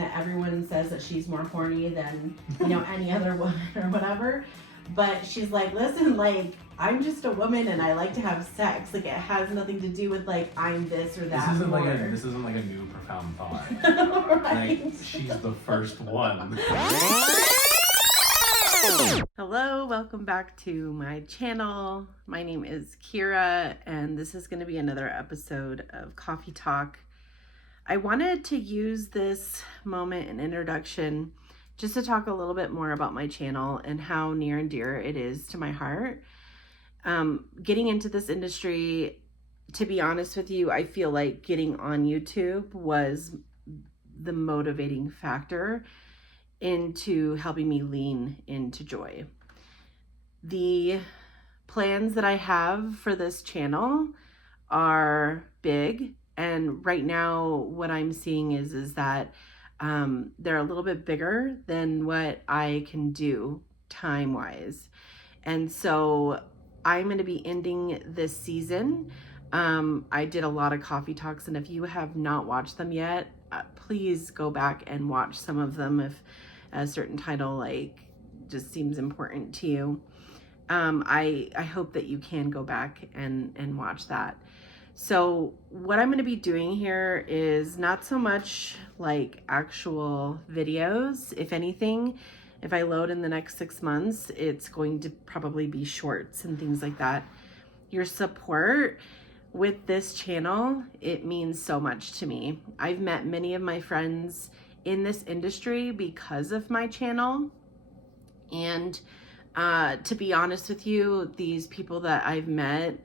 that everyone says that she's more horny than, you know, any other woman or whatever. But she's like, listen, like, I'm just a woman and I like to have sex. Like, it has nothing to do with, like, I'm this or that. This isn't like a new profound thought. Right? Like, she's the first one. Hello, welcome back to my channel. My name is Kira, and this is going to be another episode of Coffee Talk. I wanted to use this moment and introduction just to talk a little bit more about my channel and how near and dear it is to my heart. Getting into this industry, to be honest with you, I feel like getting on YouTube was the motivating factor into helping me lean into joy. The plans that I have for this channel are big, and right now what I'm seeing is that they're a little bit bigger than what I can do time-wise. And so I'm going to be ending this season. I did a lot of coffee talks, and if you have not watched them yet, please go back and watch some of them if a certain title like just seems important to you. I hope that you can go back and watch that. So what I'm going to be doing here is not so much like actual videos. If anything, if I load in the next 6 months, it's going to probably be shorts and things like that. Your support with this channel, it means so much to me. I've met many of my friends in this industry because of my channel. And to be honest with you, these people that I've met,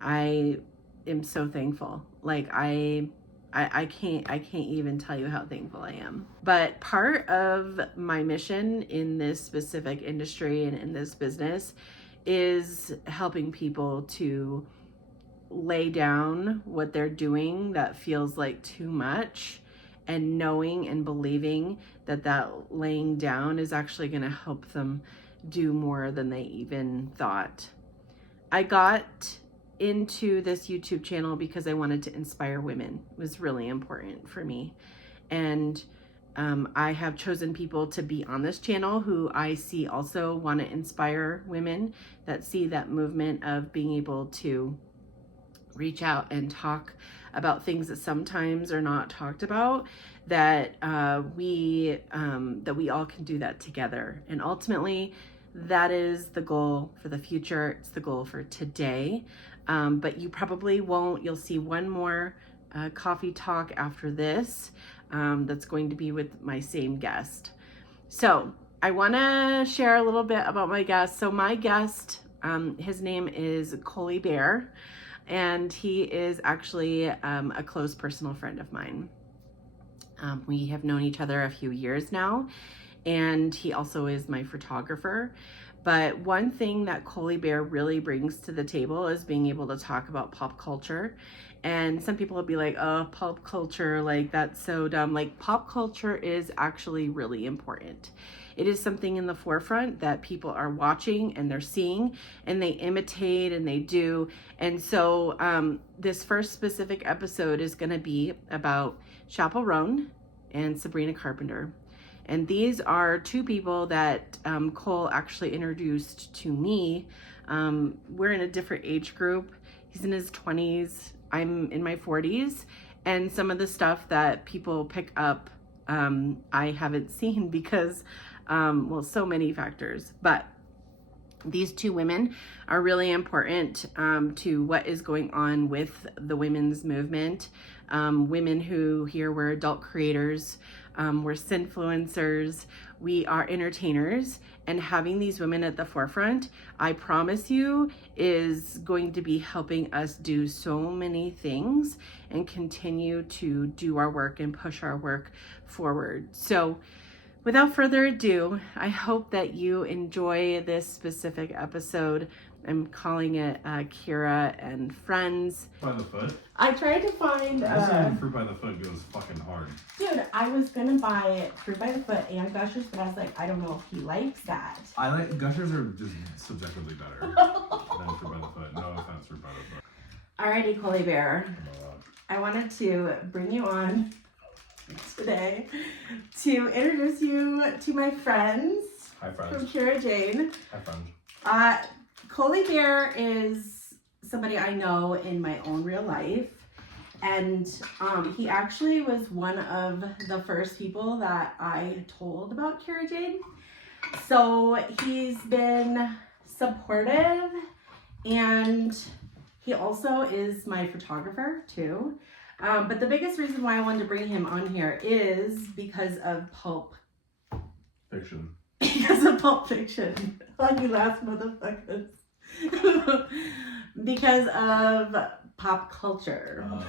I am so thankful. Like I can't even tell you how thankful I am. But part of my mission in this specific industry and in this business is helping people to lay down what they're doing that feels like too much, and knowing and believing that that laying down is actually going to help them do more than they even thought. I got into this YouTube channel because I wanted to inspire women. It was really important for me. And I have chosen people to be on this channel who I see also want to inspire women that see that movement of being able to reach out and talk about things that sometimes are not talked about, that we all can do that together. And ultimately, that is the goal for the future. It's the goal for today. But you probably won't. You'll see one more coffee talk after this that's going to be with my same guest. So I want to share a little bit about my guest. So my guest, his name is Colee Bear, and he is actually a close personal friend of mine. We have known each other a few years now, and he also is my photographer. But one thing that Colee Bear really brings to the table is being able to talk about pop culture. And some people will be like, oh, pop culture, like that's so dumb. Like, pop culture is actually really important. It is something in the forefront that people are watching and they're seeing and they imitate and they do. And so this first specific episode is going to be about Chappell Roan and Sabrina Carpenter. And these are two people that Cole actually introduced to me. We're in a different age group. He's in his 20s. I'm in my 40s. And some of the stuff that people pick up, I haven't seen because, well, so many factors. But these two women are really important to what is going on with the women's movement. Women who here we're adult creators, we're sinfluencers, we are entertainers, and having these women at the forefront, I promise you, is going to be helping us do so many things and continue to do our work and push our work forward. So without further ado, I hope that you enjoy this specific episode. I'm calling it Kira and Friends. By the foot? I tried to find... Fruit by the foot goes fucking hard. Dude, I was going to buy Fruit by the Foot and Gushers, but I was like, I don't know if he likes that. I like... Gushers are just subjectively better than Fruit by the Foot. No offense, Fruit by the Foot. Alrighty, Colee Bear. I wanted to bring you on today to introduce you to my friends. Hi, friends. From Kira Jayne. Hi, friends. Colee Bear is somebody I know in my own real life. And he actually was one of the first people that I told about Kira Jayne. So he's been supportive, and he also is my photographer too. But the biggest reason why I wanted to bring him on here is because of Pulp Fiction. Because of Pulp Fiction. Oh, you last motherfuckers. Because of pop culture. Oh,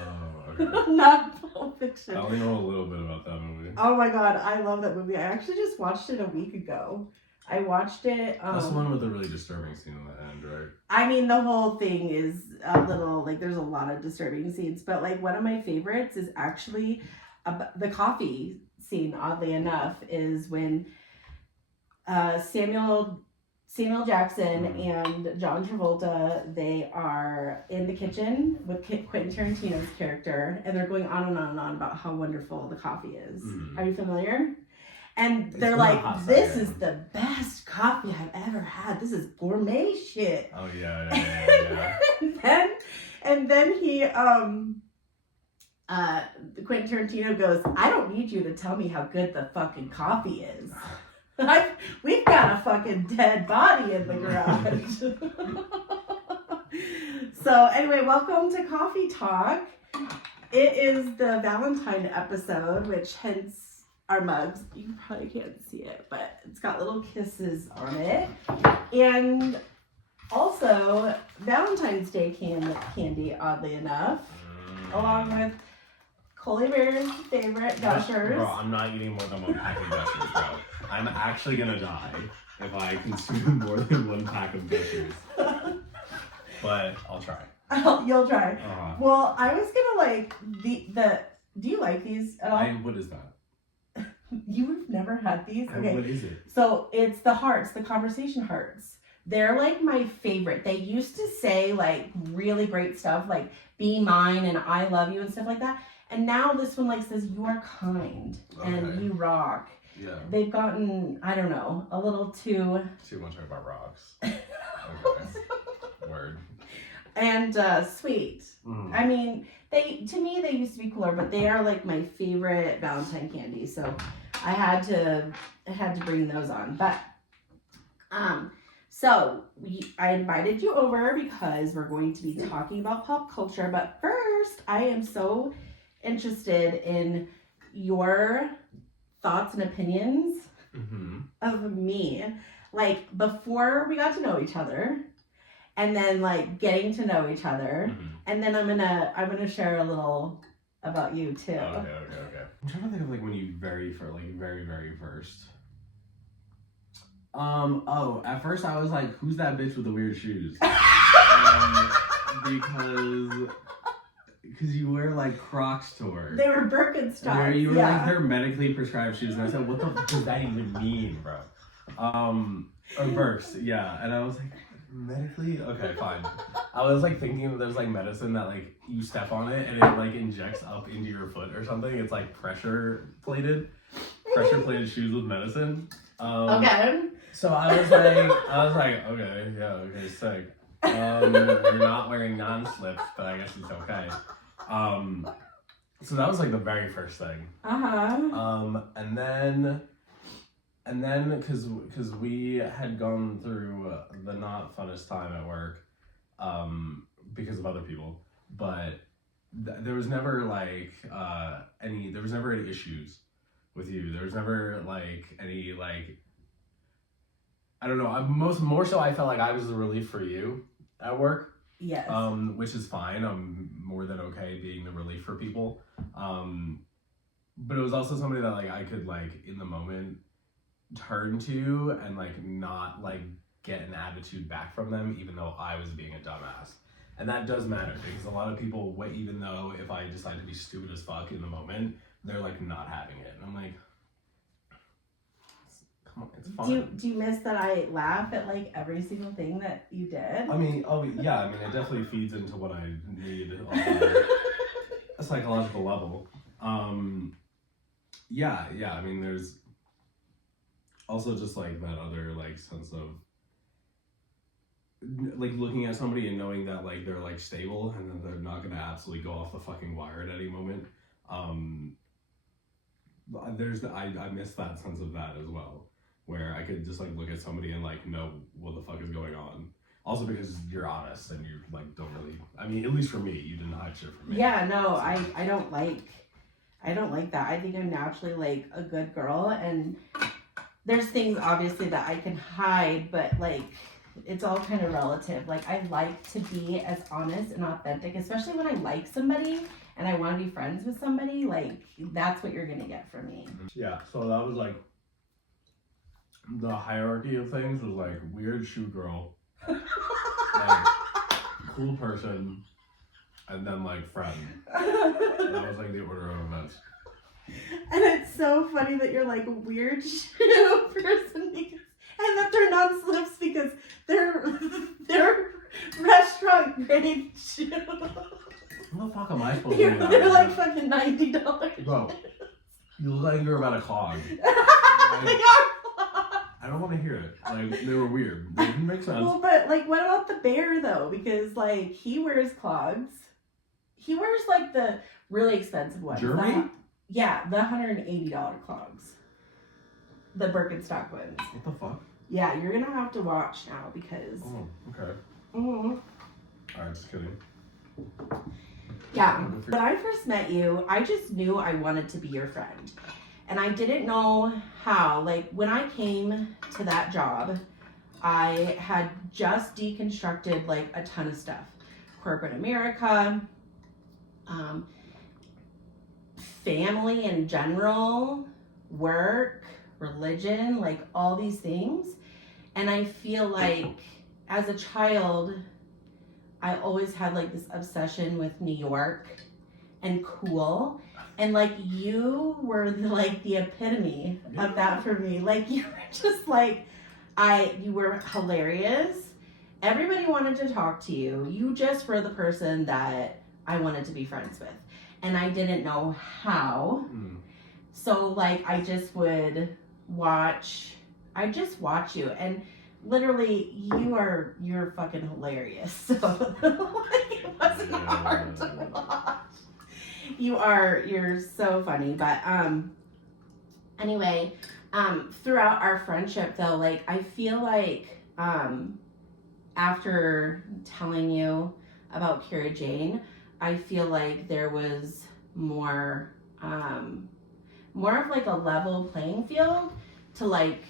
okay. Not Pulp Fiction. I only know a little bit about that movie. Oh my god, I love that movie. I actually just watched it a week ago. I watched it. That's the one with the really disturbing scene in the end, right? I mean, the whole thing is a little, like, there's a lot of disturbing scenes, but, like, one of my favorites is actually the coffee scene, oddly enough, is when Samuel Jackson and John Travolta, they are in the kitchen with Quentin Tarantino's character, and they're going on and on and on about how wonderful the coffee is. Are you familiar? And they're like, this is the best coffee I've ever had. This is gourmet shit. Oh, yeah. and then he, Quentin Tarantino goes, I don't need you to tell me how good the fucking coffee is. We've got a fucking dead body in the garage. So anyway, welcome to Coffee Talk. It is the Valentine episode, which hence our mugs. You probably can't see it, but it's got little kisses on it. And also Valentine's Day candy, oddly enough, along with Colee Bear's favorite gushers. Bro, I'm not eating more than one pack of gushers, bro. I'm actually gonna die if I consume more than one pack of gushers. But I'll try. You'll try. Well, I was gonna like the. Do you like these at all? What is that? You've never had these? Okay. What is it? So it's the hearts, the conversation hearts. They're like my favorite. They used to say like really great stuff like be mine and I love you and stuff like that. And now this one like says you are kind and you rock. Yeah. They've gotten, I don't know, a little too much about rocks. Okay. Word. And sweet. I mean, to me they used to be cooler, but they are like my favorite Valentine candy. So I had to bring those on. But so I invited you over because we're going to be talking about pop culture. But first, I am so interested in your thoughts and opinions of me. Like before we got to know each other. And then like getting to know each other, and then I'm gonna share a little about you too. Okay. I'm trying to think of like when you very first. At first I was like, who's that bitch with the weird shoes? Because you wear like Crocs to work. They were Birkenstocks. Where you were like they're medically prescribed shoes, and I said, what the fuck does that even mean, bro? Or Birks, yeah, and I was like. Medically? Okay, fine. I was like thinking that there's like medicine that like you step on it and it like injects up into your foot or something. It's like pressure plated shoes with medicine. Okay. So I was like, okay, sick. You're not wearing non-slips, but I guess it's okay. So that was like the very first thing. And then, because we had gone through the not funnest time at work, because of other people, but there was never like any issues with you. There was never like any like, I don't know. More so, I felt like I was the relief for you at work. Yes. Which is fine. I'm more than okay being the relief for people. But it was also somebody that like I could like in the moment turn to and like not like get an attitude back from them even though I was being a dumbass. And that does matter because a lot of people, even though if I decide to be stupid as fuck in the moment, they're like not having it. And I'm like, come on, it's fun. Do you miss that I laugh at like every single thing that you did? I mean, it definitely feeds into what I need on a psychological level. yeah, I mean, there's also just like that other like sense of like looking at somebody and knowing that like they're like stable and then they're not gonna absolutely go off the fucking wire at any moment. I miss that sense of that as well, where I could just like look at somebody and like know what the fuck is going on. Also because you're honest and you like don't really, I mean, at least for me, you didn't hide shit from me. Yeah, no, I don't like that. I think I'm naturally like a good girl, and there's things obviously that I can hide, but like it's all kind of relative. Like I like to be as honest and authentic, especially when I like somebody and I want to be friends with somebody. Like that's what you're gonna get from me. Yeah, so that was like the hierarchy of things was like weird shoe girl, like cool person, and then like friend. That was like the order of events. And it's so funny that you're like a weird shoe person because, and that they're non-slips because they're restaurant grade shoes. What the fuck am I supposed to do? They're like fucking $90. Bro, you look like you're about a clog. They are. I don't want to hear it. Like, they were weird. They didn't make sense. Well, but like, what about the bear though? Because like, he wears clogs. He wears like the really expensive ones. Jeremy? Yeah, the $180 clogs. The Birkenstock ones. What the fuck? Yeah, you're gonna have to watch now because. Oh, okay. Mm-hmm. Alright, just kidding. Yeah, when I first met you, I just knew I wanted to be your friend. And I didn't know how. Like, when I came to that job, I had just deconstructed, like, a ton of stuff. Corporate America, family in general, work, religion, like, all these things. And I feel like, as a child, I always had, like, this obsession with New York and cool. And like you were the epitome of that for me. Like you were just like, you were hilarious. Everybody wanted to talk to you. You just were the person that I wanted to be friends with. And I didn't know how. So like I just would watch you, and literally you're fucking hilarious. So like, it wasn't hard to watch. You're so funny. But anyway, throughout our friendship though, like I feel like after telling you about Kira Jayne, I feel like there was more of like a level playing field to like,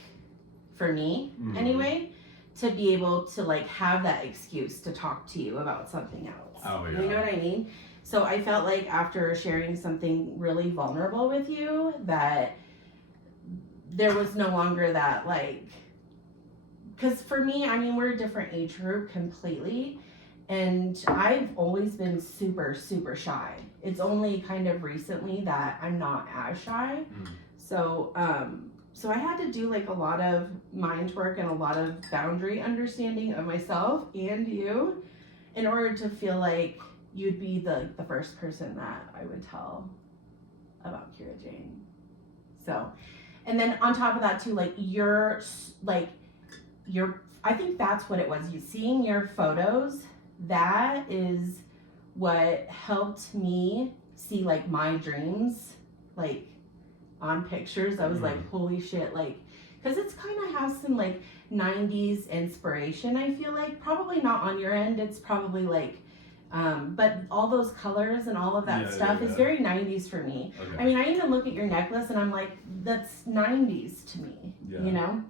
for me anyway, to be able to like have that excuse to talk to you about something else. Oh yeah. You know what I mean? So I felt like after sharing something really vulnerable with you that there was no longer that like, because for me, I mean, we're a different age group completely. And I've always been super, super shy. It's only kind of recently that I'm not as shy. So, so I had to do like a lot of mind work and a lot of boundary understanding of myself and you in order to feel like you'd be the first person that I would tell about Kira Jayne. So, and then on top of that too, like I think that's what it was. You seeing your photos, that is what helped me see like my dreams, like on pictures. I was like, holy shit, like, because it's kind of has some like 90s inspiration. I feel like probably not on your end. It's probably like, but all those colors and all of that stuff is very 90s for me. Okay. I mean, I even look at your necklace and I'm like, that's 90s to me, you know?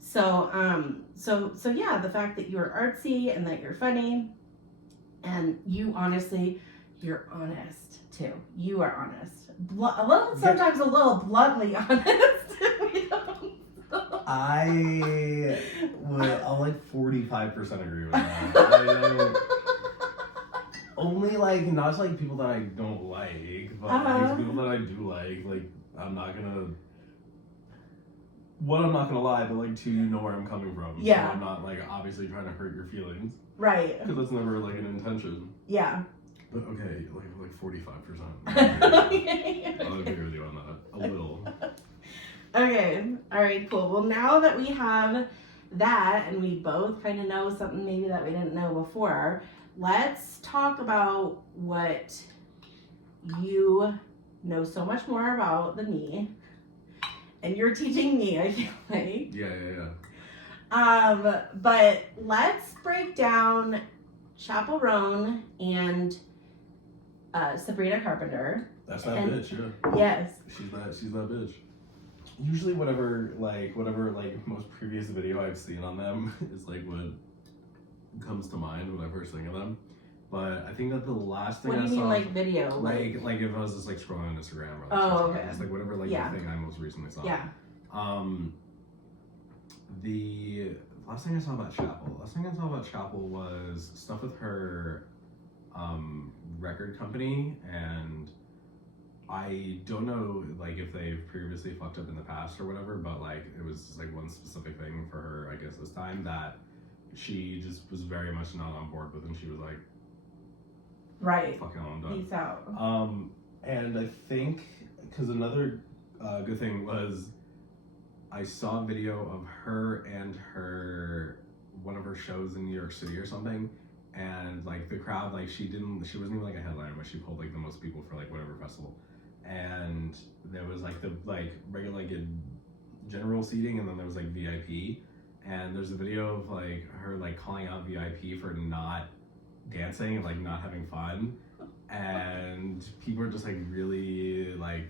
So, so yeah, the fact that you're artsy and that you're funny and you honestly, you're honest too. You are honest. Sometimes a little bluntly honest. I'll like 45% agree with that. Only like, not like people that I don't like, but like people that I do like I'm not gonna lie, but like two, you know where I'm coming from. Yeah. So I'm not like obviously trying to hurt your feelings. Right. Because that's never like an intention. Yeah. But okay, like 45%. I'll agree with you on that. A little. Okay. All right, cool. Well, now that we have that and we both kind of know something maybe that we didn't know before, let's talk about what you know so much more about than me. And you're teaching me, I feel like. Yeah. But let's break down Chappell Roan and Sabrina Carpenter. That's that bitch, yeah. Yes. She's that bitch. Usually whatever most previous video I've seen on them is like what comes to mind when I first think of them. But I think that the last thing what do I you saw mean, like video? like if I was just like scrolling on Instagram or like okay. It's like whatever the thing I most recently saw. Yeah. The last thing I saw about Chappell was stuff with her record company, and I don't know like if they've previously fucked up in the past or whatever, but like it was just, like one specific thing for her, I guess this time, that she just was very much not on board with, and she was like, right, fucking hell, I'm done. Peace out. And I think because another good thing was I saw a video of her and one of her shows in New York City or something, and like the crowd, like she wasn't even like a headliner, but she pulled like the most people for like whatever festival, and there was like the like regular like general seating, and then there was like VIP, and there's a video of like her like calling out VIP for not dancing and like not having fun, and people are just like really like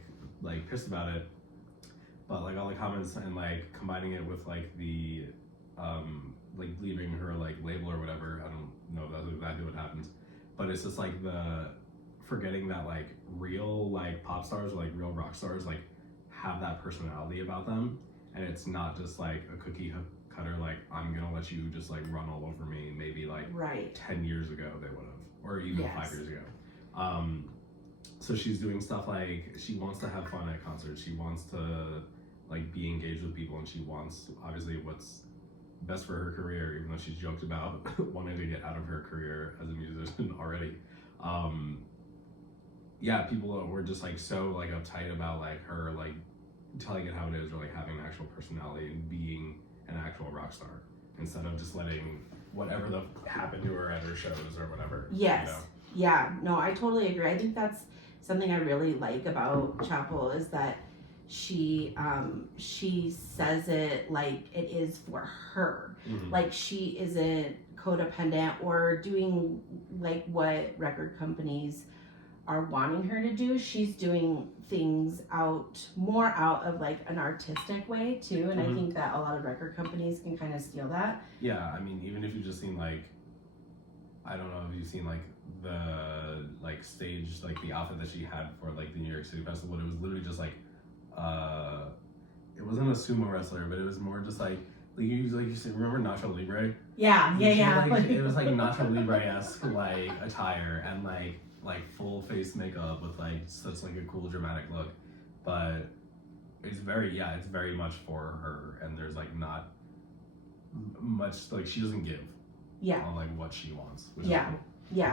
pissed about it. But like all the comments and like combining it with like the like leaving her like label or whatever, I don't know if that's exactly what happens, but it's just like the forgetting that like real like pop stars or like real rock stars like have that personality about them, and it's not just like a cookie cutter like I'm gonna let you just like run all over me. Maybe like 10 years ago they would have, or even 5 years ago. So she's doing stuff like she wants to have fun at concerts, she wants to like be engaged with people, and she wants obviously what's best for her career, even though she's joked about wanting to get out of her career as a musician already. People were just like so like uptight about like her like telling it how it is, or like having an actual personality and being an actual rock star, instead of just letting whatever the happened to her at her shows or whatever. Yes. You know? Yeah, no, I totally agree. I think that's something I really like about Chappell, is that she says it like it is for her. Mm-hmm. Like she isn't codependent or doing like what record companies are wanting her to do. She's doing things more out of like an artistic way too, and I think that a lot of record companies can kind of steal that. Yeah, I mean, even if you've just seen like, I don't know if you've seen like the like stage, like the outfit that she had for like the New York City Festival, it was literally just like it wasn't a sumo wrestler, but it was more just like you said, remember Naturel Libre? Yeah. Like, it was like Naturel Libre-esque like attire and like full face makeup with like such like a cool dramatic look, but it's very much for her, and there's like not much like she doesn't give on like what she wants, which is cool.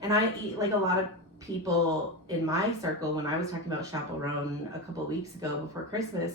And I like a lot of people in my circle, when I was talking about Chappell Roan a couple of weeks ago before Christmas,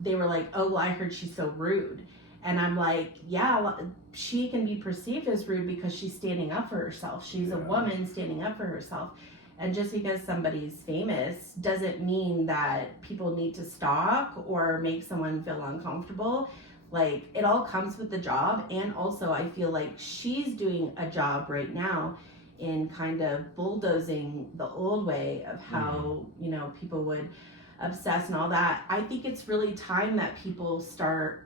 they were like, oh, well, I heard she's so rude. And I'm like, yeah, she can be perceived as rude because she's standing up for herself. She's a woman standing up for herself. And just because somebody's famous doesn't mean that people need to stalk or make someone feel uncomfortable. Like, it all comes with the job. And also, I feel like she's doing a job right now in kind of bulldozing the old way of how, you know, people would obsess and all that. I think it's really time that people start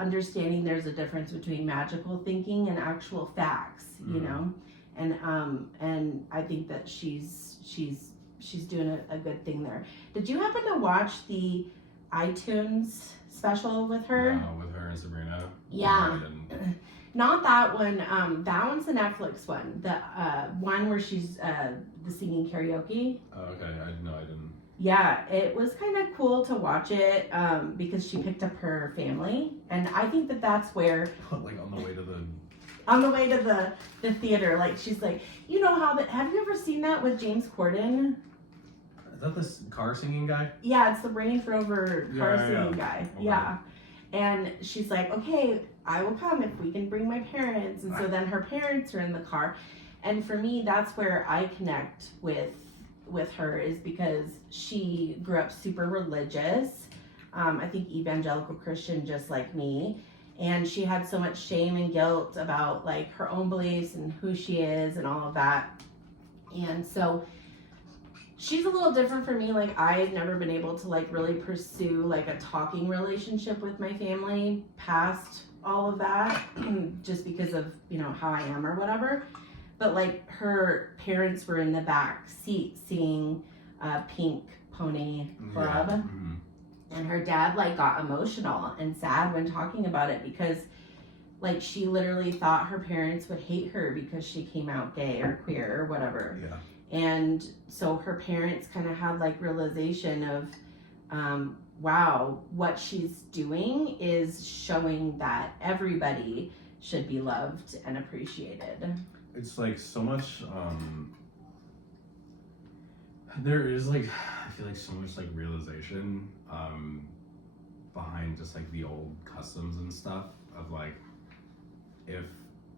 understanding there's a difference between magical thinking and actual facts, you know? And I think that she's doing a good thing there. Did you happen to watch the iTunes special with her? No, with her and Sabrina? Yeah. Not that one. That one's the Netflix one. The one where she's the singing karaoke. Oh, okay. I didn't. Yeah, it was kind of cool to watch it because she picked up her family, and I think that that's where like on the way to the theater, like she's like, you know how have you ever seen that with James Corden? that this car singing guy? Yeah, it's the Range Rover car singing guy. Okay. Yeah. And she's like, okay, I will come if we can bring my parents. And so then her parents are in the car. And for me, that's where I connect with her, is because she grew up super religious. I think evangelical Christian, just like me. And she had so much shame and guilt about like her own beliefs and who she is and all of that. And so she's a little different for me. Like, I had never been able to like really pursue like a talking relationship with my family past all of that, just because of, you know, how I am or whatever. But like, her parents were in the back seat singing Pink Pony Club. Yeah. Mm-hmm. And her dad like got emotional and sad when talking about it, because like she literally thought her parents would hate her because she came out gay or queer or whatever. Yeah. And so her parents kind of had like realization of, wow, what she's doing is showing that everybody should be loved and appreciated. It's like so much, there is like, I feel like so much like realization behind just like the old customs and stuff of like, if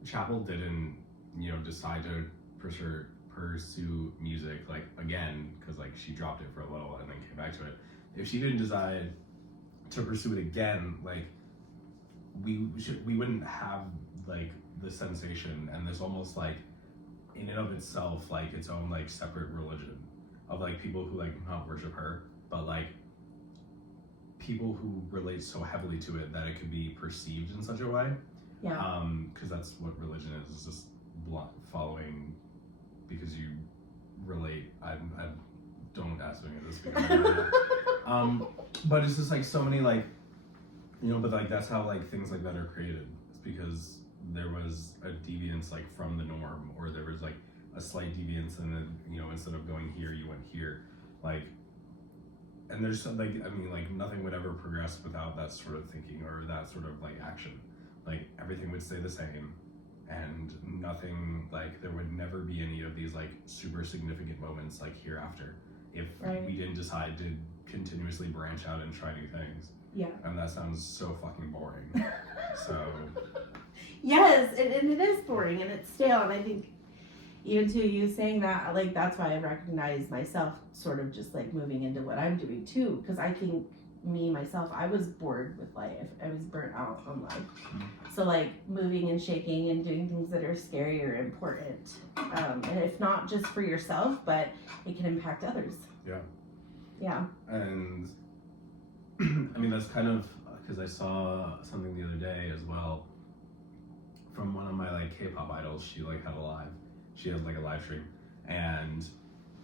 Chappell didn't, you know, decide to pursue music like again, because like she dropped it for a little and then came back to it, if she didn't decide to pursue it again, like we wouldn't have like the sensation and this almost like in and of itself like its own like separate religion of like people who like not worship her, but like people who relate so heavily to it that it could be perceived in such a way. Yeah. Because that's what religion is just following because you relate. I don't ask me this because but it's just like so many like, you know, but like that's how like things like that are created. It's because there was a deviance like from the norm, or there was like a slight deviance, and then, you know, instead of going here you went here, like, and there's like, I mean, like nothing would ever progress without that sort of thinking or that sort of like action. Like everything would stay the same, and nothing, like there would never be any of these like super significant moments like hereafter if we didn't decide to continuously branch out and try new things. Yeah. And that sounds so fucking boring. So yes, and it is boring and it's stale, and I think even to you saying that, like that's why I recognize myself sort of just like moving into what I'm doing too, because I think myself, I was bored with life. I was burnt out on life. So like moving and shaking and doing things that are scary are important. And if not just for yourself, but it can impact others. Yeah. Yeah. And I mean, that's kind of, because I saw something the other day as well from one of my like K-pop idols. She like had like a live stream, and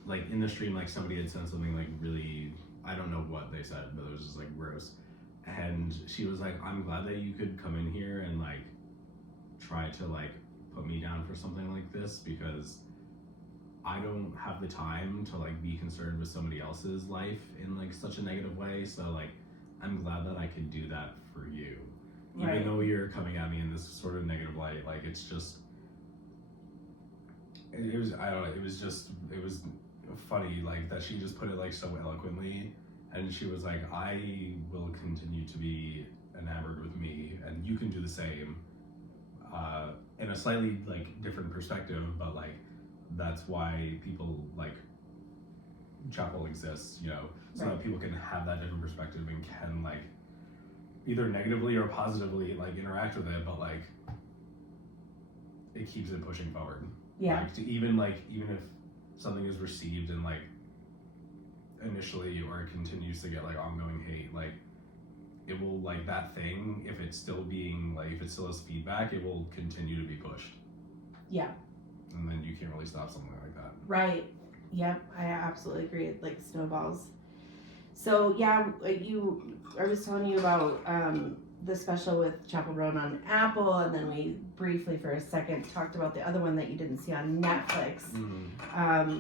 like in the stream, like somebody had said something like really, I don't know what they said, but it was just like gross. And she was like, I'm glad that you could come in here and like try to like put me down for something like this, because I don't have the time to like be concerned with somebody else's life in like such a negative way. So like, I'm glad that I could do that for you. Right. Even though you're coming at me in this sort of negative light, like it's just, it was, I don't know, it was funny like that she just put it like so eloquently, and she was like, I will continue to be enamored with me and you can do the same, in a slightly like different perspective, but like that's why people like Chappell exists, you know, so that people can have that different perspective and can like either negatively or positively like interact with it, but like it keeps it pushing forward. Yeah. Like to even if something is received and like initially or it continues to get like ongoing hate, like it will, like that thing, if it's still being like, if it still has feedback, it will continue to be pushed. Yeah. And then you can't really stop something like that. Right. Yep. I absolutely agree. It like snowballs. So yeah, I was telling you about the special with Chappell Roan on Apple, and then we briefly for a second talked about the other one that you didn't see on Netflix,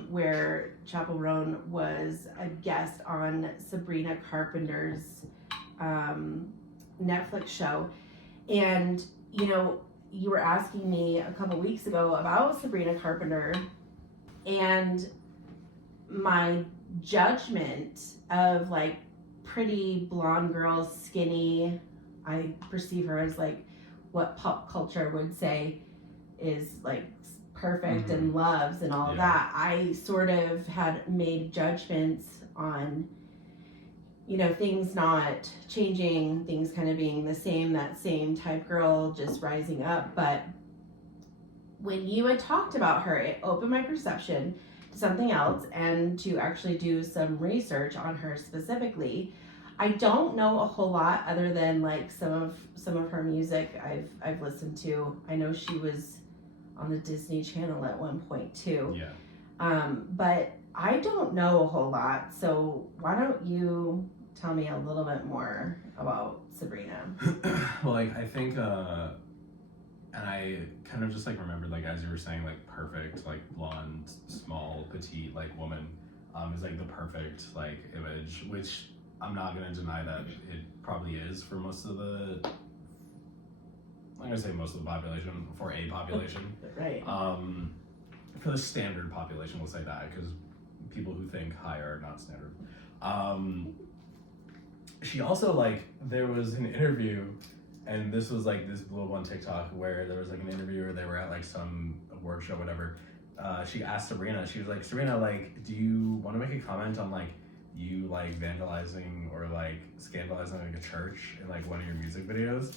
where Chappell Roan was a guest on Sabrina Carpenter's Netflix show. And you know, you were asking me a couple weeks ago about Sabrina Carpenter, and my judgment of like pretty blonde girls, skinny. I perceive her as like what pop culture would say is like perfect and loves and all of that. I sort of had made judgments on, you know, things not changing, things kind of being the same, that same type girl just rising up. But when you had talked about her, it opened my perception to something else and to actually do some research on her specifically. I don't know a whole lot other than like some of her music I've listened to. I know she was on the Disney Channel at one point too. Yeah. But I don't know a whole lot. So why don't you tell me a little bit more about Sabrina? Well, like I think, and I kind of just like remembered, like as you were saying, like perfect, like blonde, small, petite, like woman, is like the perfect like image, which I'm not gonna deny that it probably is for most of the. I'm gonna say most of the population, for a population. Right. For the standard population, we'll say that, because people who think high are not standard. She also, like, there was an interview, and this was like, this blew up on TikTok, where there was like an interview where they were at like some award show, whatever. She asked Sabrina, she was like, Sabrina, like, do you want to make a comment on like you like vandalizing or like scandalizing like a church in like one of your music videos?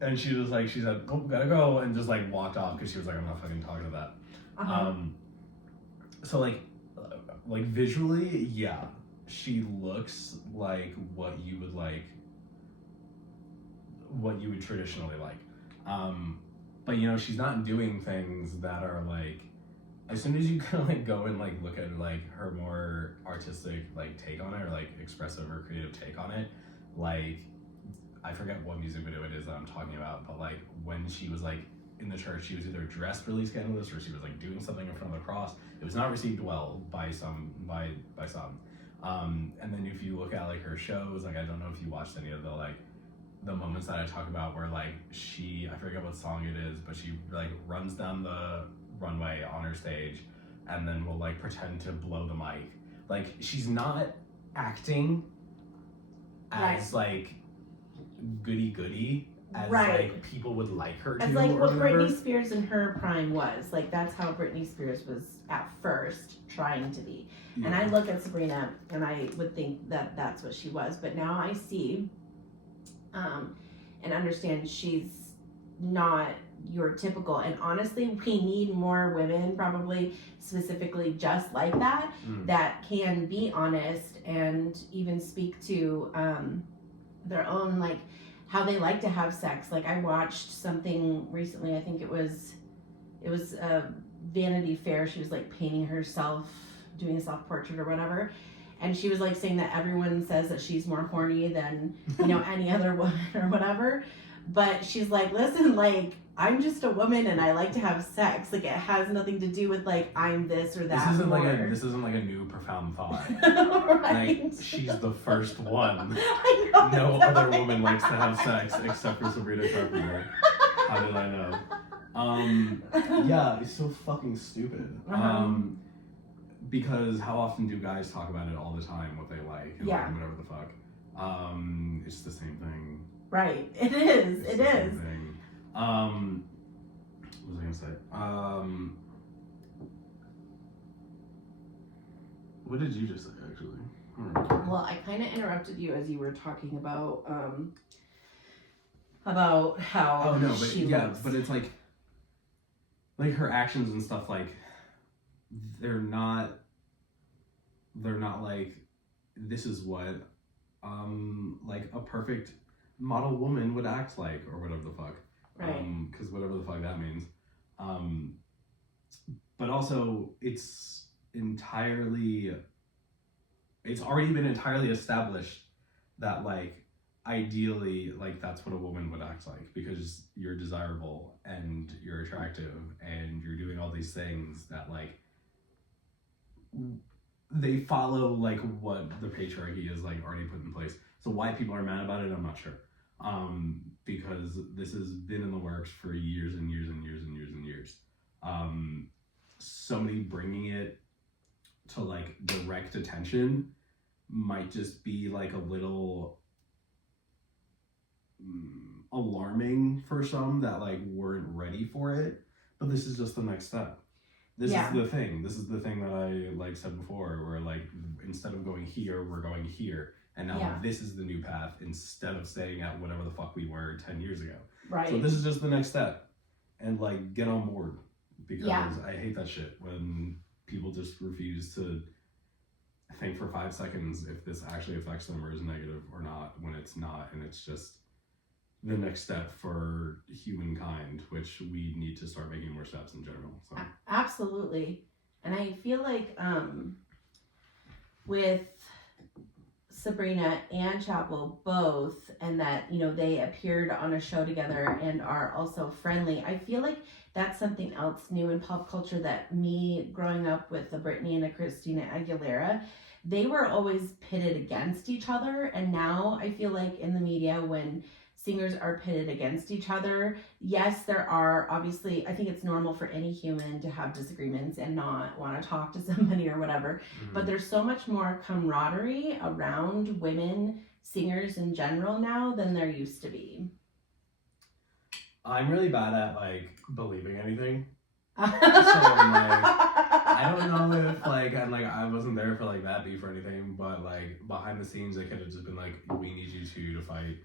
And she was like, she said, oh, gotta go, and just like walked off because she was like, I'm not fucking talking to that. So like visually, yeah, she looks like what you would traditionally like. But you know, she's not doing things that are like, as soon as you kind of like go and like look at like her more artistic like take on it, or like expressive or creative take on it, like, I forget what music video it is that I'm talking about, but like when she was like in the church, she was either dressed really scandalous or she was like doing something in front of the cross. It was not received well by some. And then if you look at like her shows, like I don't know if you watched any of the moments that I talk about where like I forget what song it is, but she like runs down the runway on her stage and then will like pretend to blow the mic. Like, she's not acting as like goody as like people would like her to. It's like what Britney Spears in her prime was. Like, that's how Britney Spears was at first trying to be. Yeah. And I look at Sabrina and I would think that that's what she was, but now I see and understand she's not your typical. And honestly, we need more women, probably specifically just like that, that can be honest and even speak to their own, like, how they like to have sex. Like, I watched something recently, I think it was a Vanity Fair. She was like painting herself, doing a self-portrait or whatever, and she was like saying that everyone says that she's more horny than, you know, any other woman or whatever, but she's like, listen, like, I'm just a woman and I like to have sex. Like, it has nothing to do with like I'm this or that. This isn't like a new profound thought. Right. Like, she's the first one. I know, no other woman likes to have sex except for Sabrina Carpenter. How did I know? Yeah, it's so fucking stupid. Because how often do guys talk about it all the time, what they like, and like, whatever the fuck. It's the same thing. Right. It is. It is. Same thing. What was I gonna say? What did you just say, actually? Well, I kind of interrupted you as you were talking about how. Oh no, but she looks. But it's like her actions and stuff, like they're not like, this is what like a perfect model woman would act like, or whatever the fuck. Right. Because whatever the fuck that means. But also, it's already been entirely established that, like, ideally, like, that's what a woman would act like, because you're desirable and you're attractive and you're doing all these things that, like, they follow, like, what the patriarchy is, like, already put in place. So why people are mad about it, I'm not sure. Because this has been in the works for years and years and years and years and years. Somebody bringing it to like direct attention might just be like a little alarming for some that like weren't ready for it. But this is just the next step. This is the thing. This is the thing that I like said before, where like instead of going here, we're going here. And now this is the new path instead of staying at whatever the fuck we were 10 years ago. Right. So this is just the next step. And like get on board. Because I hate that shit when people just refuse to think for 5 seconds if this actually affects them or is negative or not, when it's not, and it's just the next step for humankind, which we need to start making more steps in general. So. Absolutely. And I feel like with Sabrina and Chappell both, and that, you know, they appeared on a show together and are also friendly, I feel like that's something else new in pop culture that me growing up with a Britney and a Christina Aguilera, they were always pitted against each other. And now I feel like in the media, when singers are pitted against each other, yes, there are obviously, I think it's normal for any human to have disagreements and not want to talk to somebody or whatever, but there's so much more camaraderie around women singers in general now than there used to be. I'm really bad at like believing anything. So like, I don't know if like, and like I wasn't there for like that beef or anything, but like behind the scenes I could have just been like, we need you two to fight.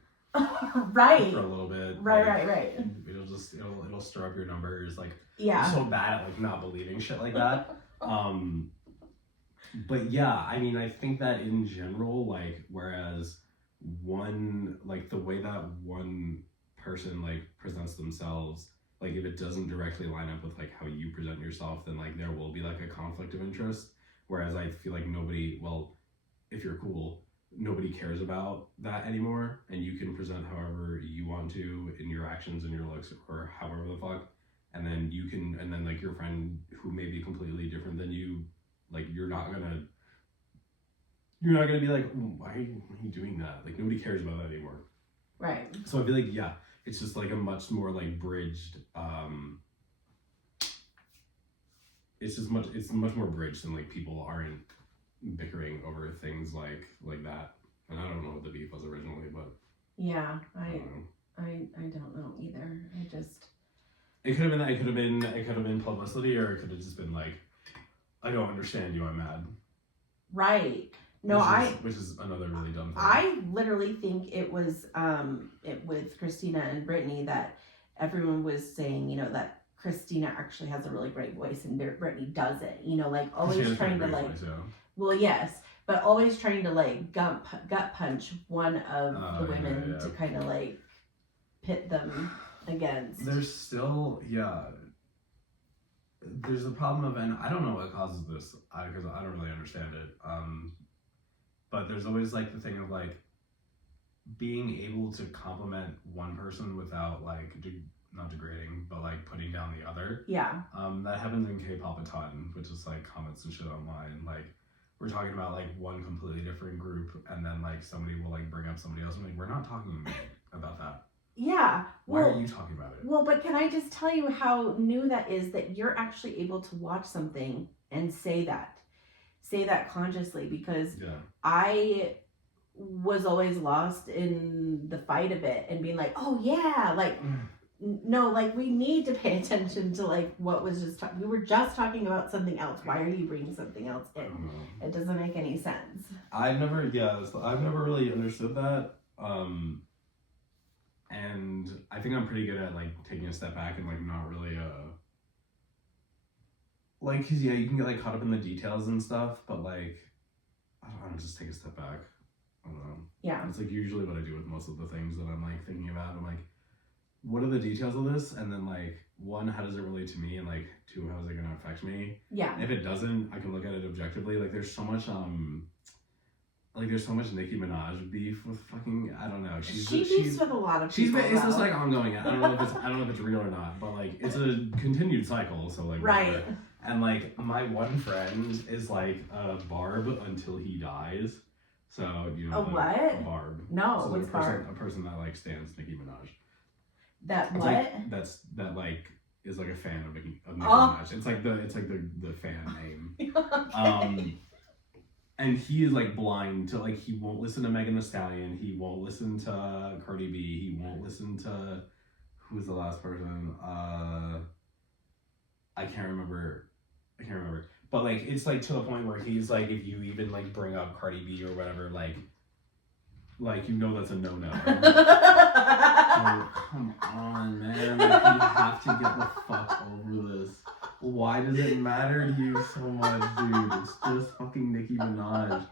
Right. For a little bit. Right, like, right. It'll stir up your numbers. Like, yeah. I'm so bad at like not believing shit like that. But yeah, I mean, I think that in general, like, whereas one, like the way that one person like presents themselves, like if it doesn't directly line up with like how you present yourself, then like there will be like a conflict of interest. Whereas I feel like nobody, well, if you're cool, nobody cares about that anymore, and you can present however you want to in your actions and your looks or however the fuck, and then you can, and then like your friend who may be completely different than you, like you're not gonna be like, oh, why are you doing that? Like nobody cares about that anymore. Right. So I feel like it's just like a much more like bridged it's much more bridged, and like people aren't bickering over things like that. And I don't know what the beef was originally, but yeah, I don't know either. It could have been publicity, or it could have just been like, I don't understand you, I'm mad. Right. No, which is another really dumb thing. I literally think it was with Christina and Britney that everyone was saying, you know, that Christina actually has a really great voice and Britney doesn't. You know, like always trying to like voice, yeah. Well, yes, but always trying to like gut punch one of the women to kind of like pit them against. There's still, there's the problem of, and I don't know what causes this, because I don't really understand it. But there's always like the thing of like being able to compliment one person without like not degrading, but like putting down the other. Yeah. That happens in K-pop a ton, which is like comments and shit online. Like we're talking about like one completely different group, and then like somebody will like bring up somebody else. I'm like, we're not talking about that. Yeah. Why are you talking about it? Well, but can I just tell you how new that is, that you're actually able to watch something and say that consciously, because I was always lost in the fight of it and being like, oh yeah, like no, like we need to pay attention to like what was just we were just talking about something else. Why are you bringing something else in? It doesn't make any sense. I've never really understood that. And I think I'm pretty good at like taking a step back and like not really like, cause you can get like caught up in the details and stuff, but like I don't know, just take a step back. I don't know. Yeah. It's like usually what I do with most of the things that I'm like thinking about. I'm like, what are the details of this? And then like, one, how does it relate to me? And like, two, how is it gonna affect me? Yeah. And if it doesn't, I can look at it objectively. Like there's so much Nicki Minaj beef with fucking, I don't know. She beefs with a lot of people. It's just like ongoing. I don't know if it's real or not, but like it's a continued cycle. So like right. Whatever. And like my one friend is like a Barb until he dies. So you know a what? A Barb. No, so what's Barb? A person that like stands Nicki Minaj. That it's what? Like, that like is like a fan of Nicki Minaj. It's like the fan name. And he is like blind to like, he won't listen to Megan Thee Stallion. He won't listen to Cardi B. He won't listen to, who's the last person? I can't remember. But like, it's like to the point where he's like, if you even like bring up Cardi B or whatever, like you know that's a no-no. Oh, come on, man. Like, you have to get the fuck over this. Why does it matter to you so much, dude? It's just fucking Nicki Minaj.